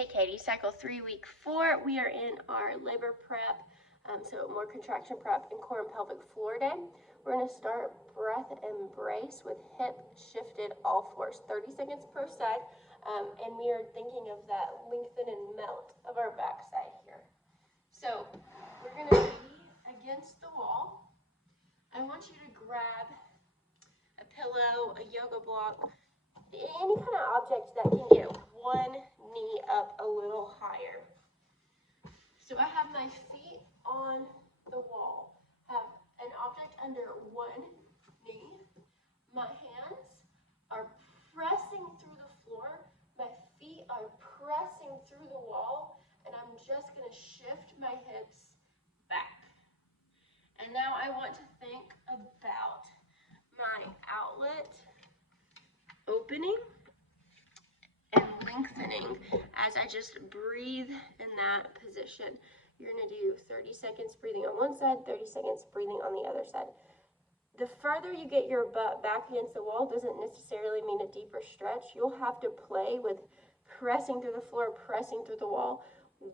Hey Katie, cycle 3, week 4. We are in our labor prep, so more contraction prep and core and pelvic floor day. We're going to start breath and brace with hip shifted all fours, 30 seconds per side, and we are thinking of that lengthen and melt of our backside here. So we're going to be against the wall. I want you to grab a pillow, a yoga block, any kind of object that can get one knee up a little higher. So I have my feet on the wall, have an object under one knee. My hands are pressing through the floor. My feet are pressing through the wall, and I'm just going to shift my hips back. And now I want to think about my outlet opening and lengthening as I just breathe in that position. You're going to do 30 seconds breathing on one side, 30 seconds breathing on the other side. The further you get your butt back against the wall doesn't necessarily mean a deeper stretch. You'll have to play with pressing through the floor, pressing through the wall,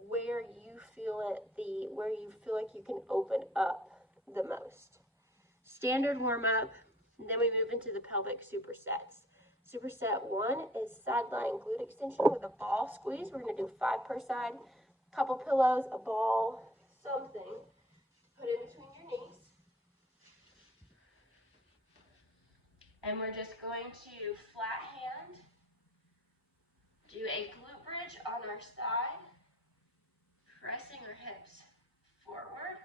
where you feel it, where you feel like you can open up the most. Standard warm-up, then we move into the pelvic supersets. Superset 1 is side lying glute extension with a ball squeeze. We're going to do 5 per side, a couple pillows, a ball, something. Put in between your knees. And we're just going to flat hand, do a glute bridge on our side, pressing our hips forward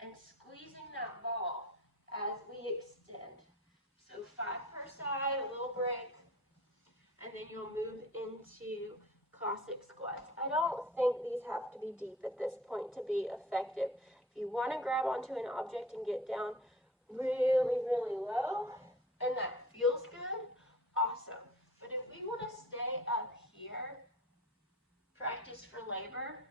and squeezing that ball as we extend. So 5 per side, a little break. And then you'll move into Cossack squats. I don't think these have to be deep at this point to be effective. If you want to grab onto an object and get down really, really low, and that feels good, awesome. But if we want to stay up here, practice for labor,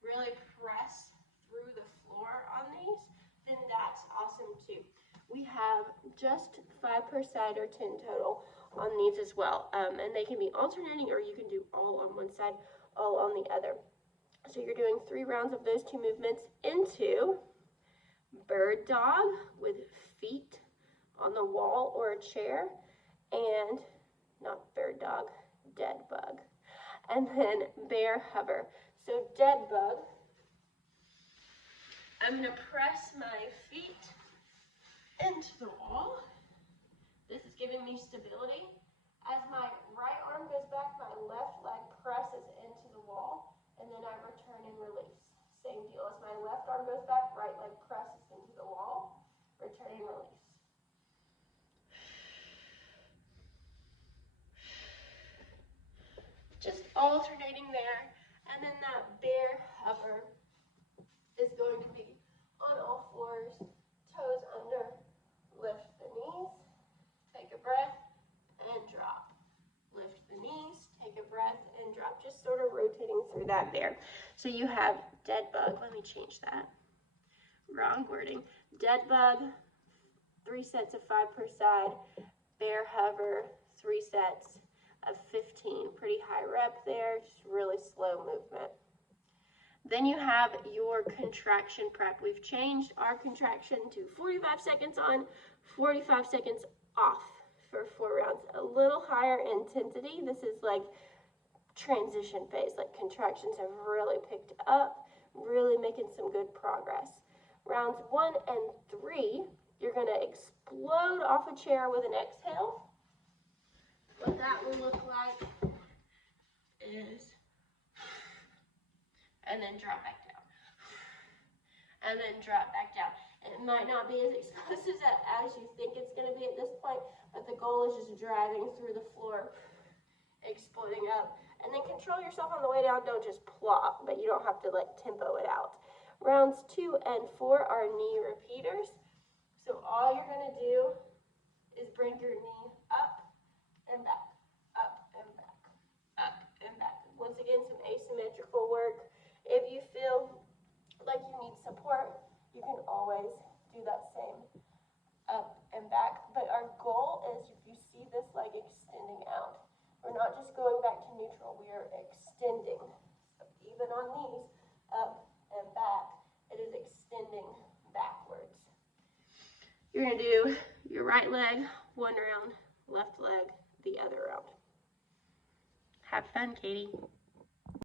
really press through the floor on these, then that's awesome too. We have just 5 per side or 10 total on these as well, and they can be alternating, or you can do all on one side, all on the other. So you're doing 3 rounds of those 2 movements into bird dog with feet on the wall or a chair, and not bird dog, dead bug, and then bear hover. So dead bug, I'm going to press my feet into the wall. This is giving me stability. As my right arm goes back, my left leg presses into the wall, and then I return and release. Same deal. As my left arm goes back, right leg presses into the wall, return and release. Just alternating there, and then that bear hover is going to be on all fours, toes under, lift the knees, take a breath, and drop. Lift the knees, take a breath, and drop. Just sort of rotating through that there. So you have dead bug. Let me change that. Wrong wording. Dead bug, 3 sets of 5 per side. Bear hover, 3 sets of 15. Pretty high rep there, just really slow movement. Then you have your contraction prep. We've changed our contraction to 45 seconds on, 45 seconds off for 4 rounds. A little higher intensity. This is like transition phase, like contractions have really picked up, really making some good progress. Rounds 1 and 3, you're going to explode off a chair with an exhale. What that will look like is, and then drop back down, and then drop back down. It might not be as explosive as you think it's going to be at this point, but the goal is just driving through the floor, exploding up, and then control yourself on the way down. Don't just plop, but you don't have to like tempo it out. Rounds 2 and 4 are knee repeaters. So all you're going to do is bring your knee up and back, up and back, up and back. Once again, some asymmetrical work. If you feel like you need support, you can always do that same up and back. But our goal is, if you see this leg extending out, we're not just going back to neutral, we are extending. You're gonna do your right leg one round, left leg the other round. Have fun, Katie.